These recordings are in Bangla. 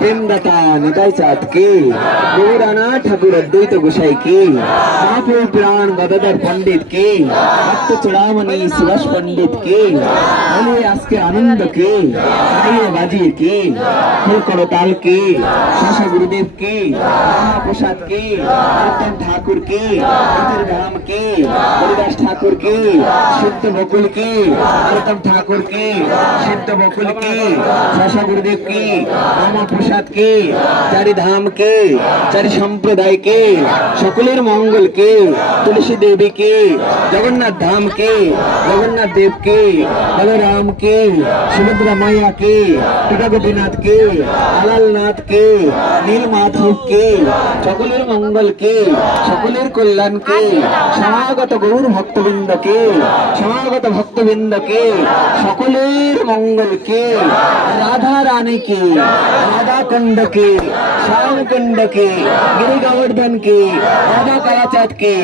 প্রেমদাতা নিতাই চাঁদ কে, গৌরানা ঠাকুর অদ্বৈত গোসাই কে, মহাপ্রভু প্রাণ গদাধর পণ্ডিত কে, আত্মচূড়ামণি সুভাষ পণ্ডিত কে, বলিয়ে আজকে আনন্দ কে, গাইয়ে বাজিয়ে কে, ফুলকরতাল কে, শাসা গুরুদেব কে, মহাপ্রসাদ কে, নরোত্তম ঠাকুর কে, ধাম কে, হরিদাস ঠাকুর কে, সিদ্ধ বকুল কে, নরোত্তম ঠাকুর কে, সিদ্ধ বকুল কে, শাসা গুরুদেব কে, মহাপ্রসাদ কে, চারি ধাম কে, চারি সম্প্রদায় কে, সকলের মঙ্গল কে, তুলসী দেবী কে, জগন্নাথ ধাম কে, জগন্নাথ দেব কে, বলরাম কে, সুভদ্রা মাইয়া কে, টিকা গোপীনাথ কে, আলালনাথ কে, নীল মাধব কে, সকলের মঙ্গল কে, সকলের কল্যাণ কে, সমাগত গৌর ভক্তবৃন্দ কে, সমাগত ভক্তবৃন্দ কে, সকলের মঙ্গল কে, রাধা রানী কে, রাধা কুণ্ড কে, শ্যাম কুণ্ড কে, गिरी गोवर्धन के, राधा कालाचाँद के,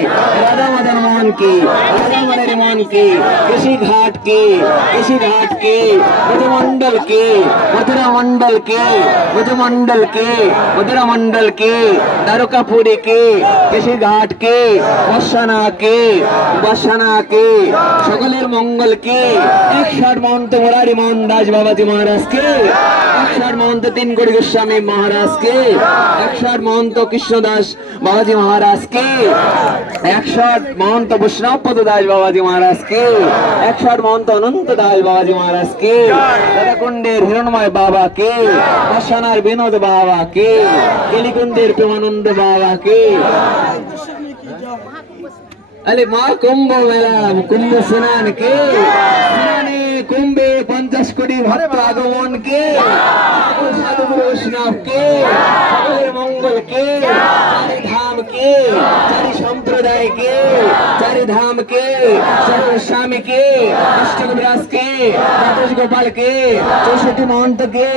राधा मदन मोहन के, राधा मदन मोहन के, किसी घाट के, ब्रजमंडल के, मथुरा मंडल के, ब्रजमंडल के, मथुरा मंडल के, द्वारकापुरी के, किसी घाट के, बसाना के, सकलेर मंगल के, 160 महंत मुरारी मोहन दास बाबाजी महाराज के, 160 महंत तीन गौरी गोस्वामी महाराज के, 160 महंत कृष्णदास बाबाजी महाराज के, 160 महंत वैष्णव पद दास बाबाजी महाराज के, 160 महंत अनंत दास बाबाजी महाराज के, दादाकुंडेर हिरणमय बाबा के, बसानार विनोद बाबा के, केलिकुंडेर प्रेमानंद बाबा के, अरे माँ कुंभ मेला कुंभ स्नान के, कुंभे 50 कोटी भक्त आगमन के, साधु वैष्णव के, সকলের मंगल के, चारि धाम के, चारि संप्रदाय के, चारि धाम के, गोस्वामी के, अष्टकविराज के, राजेश गोपाल के, 64 महंत के,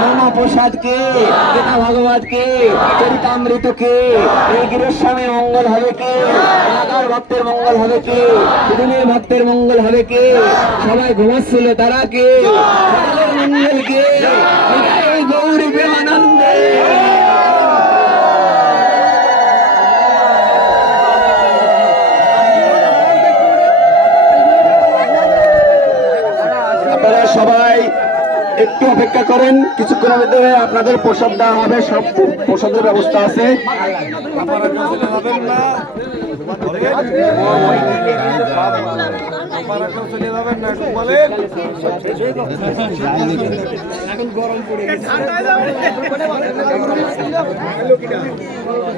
महिमा प्रसाद के, गीता भागवत के, चरितामृत के, এই গিরস্বামীর মঙ্গল হবে কে, রাধার ভক্তের মঙ্গল হবে কে, পৃথিবীর ভক্তের মঙ্গল হবে কে, সবাই ঘুমাচ্ছিল তারা কে, সকলের মঙ্গল কে, গৌরী প্রেমানন্দে। আপনারা সবাই একটু অপেক্ষা করেন, কিছুক্ষণের মধ্যে আপনাদের প্রসাদ দেওয়া হবে, সব প্রসাদের ব্যবস্থা আছে।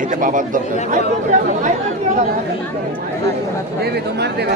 এটা বাবার দরকার তোমার দেবে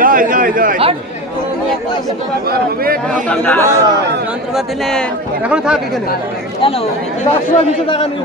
জয় জয় জয় যন্ত্রপাতি এখন থাক এখানে কেন 120 টাকা নিয়ে